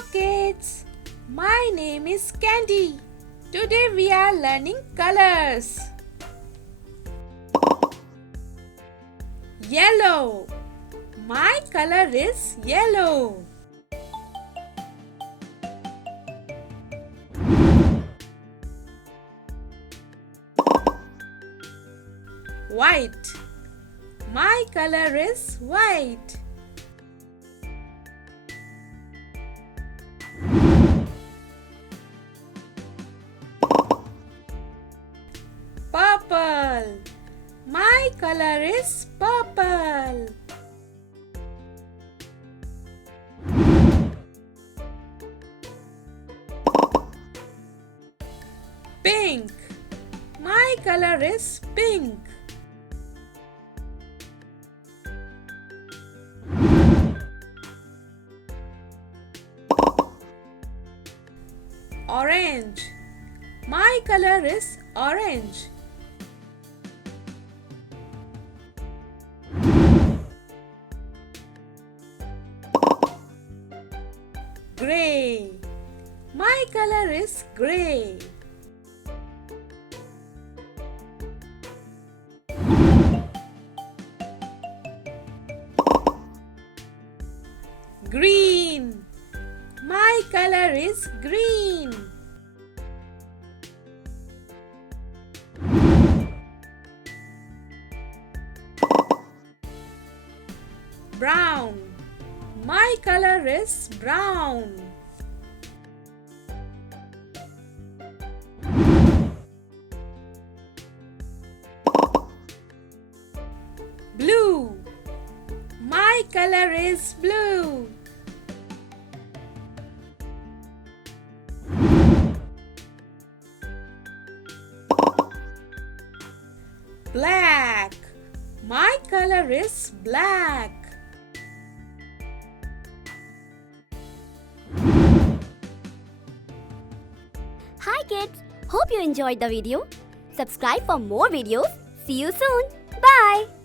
Hello kids, my name is Candy. Today we are learning colors. Yellow. My color is yellow. White. My color is white. Purple. My color is purple. Pink. My color is pink. Orange. My color is orange. Gray. My color is gray. Green. My color is green. Brown. My color is brown. Blue. My color is blue. Black. My color is black. Hi kids, hope you enjoyed the video. Subscribe for more videos. See you soon. Bye.